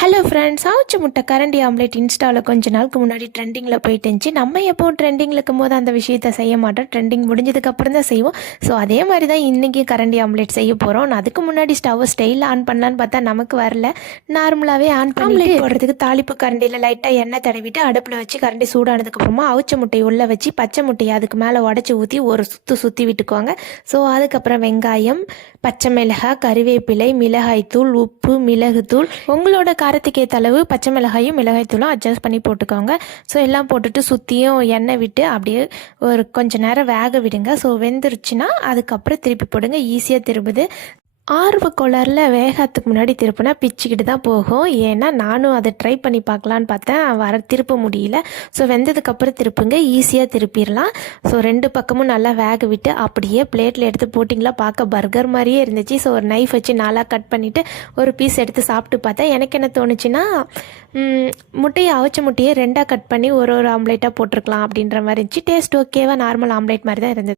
Hello friends, அவிச்ச முட்டை கரண்டி ஆம்லேட் இன்ஸ்டாவில் கொஞ்ச நாளுக்கு முன்னாடி ட்ரெண்டிங்கில் போயிட்டு இருந்துச்சு. நம்ம எப்போவும் ட்ரெண்டிங்கில் இருக்கும்போது அந்த விஷயத்தை செய்ய மாட்டோம், ட்ரெண்டிங் முடிஞ்சதுக்கப்புறம் தான் செய்வோம். ஸோ அதே மாதிரி தான் இன்றைக்கி கரண்டி ஆம்லேட் செய்ய போகிறோம். நான் அதுக்கு முன்னாடி ஸ்டவ்வை ஸ்டைலில் ஆன் பண்ணலான்னு பார்த்தா நமக்கு வரல. நார்மலாகவே ஆன் பண்ணி போடுறதுக்கு தாளிப்பு கரண்டியில் லைட்டாக எண்ணெய் தடவிட்டு அடுப்பில் வச்சு கரண்டி சூடானதுக்கப்புறமா அவிச்ச முட்டையை உள்ளே வச்சு பச்சை முட்டையை அதுக்கு மேலே உடச்சி ஊற்றி ஒரு சுற்றி விட்டுக்குவாங்க. ஸோ அதுக்கப்புறம் வெங்காயம், பச்சை மிளகாய், கறிவேப்பிலை, மிளகாய்த்தூள், உப்பு, மிளகுத்தூள், உங்களோட காரத்துக்கு ஏற்ற அளவு பச்சை மிளகாயும் மிளகாய்த்தூளும் அட்ஜஸ்ட் பண்ணி போட்டுக்கோங்க. ஸோ எல்லாம் போட்டுட்டு சுற்றியும் எண்ணெய் விட்டு அப்படியே ஒரு கொஞ்சம் நேரம் வேக விடுங்க. ஸோ வெந்துருச்சுன்னா அதுக்கப்புறம் திருப்பி போடுங்க. ஈஸியாக திரும்புது. ஆர்வ கோளாறில் வேகத்துக்கு முன்னாடி திருப்பினா பிச்சுக்கிட்டு தான் போகும். ஏன்னா நானும் அதை ட்ரை பண்ணி பார்க்கலான்னு பார்த்தேன், திருப்ப முடியல. ஸோ வெந்ததுக்கப்புறம் திருப்புங்க, ஈஸியாக திருப்பிடலாம். ஸோ 2 பக்கமும் நல்லா வேக விட்டு அப்படியே பிளேட்டில் எடுத்து போட்டிங்களா, பார்க்க பர்கர் மாதிரியே இருந்துச்சு. ஸோ ஒரு நைஃப் வச்சு நாளாக கட் பண்ணிவிட்டு ஒரு பீஸ் எடுத்து சாப்பிட்டு பார்த்தேன். எனக்கு என்ன தோணுச்சுன்னா, முட்டையை அவிச்ச முட்டையை 2ஆக கட் பண்ணி ஒரு ஆம்லேட்டாக போட்டிருக்கலாம் அப்படின்ற மாதிரி இருந்துச்சு. டேஸ்ட் ஓகேவா நார்மல் ஆம்லேட் மாதிரி தான் இருந்தது.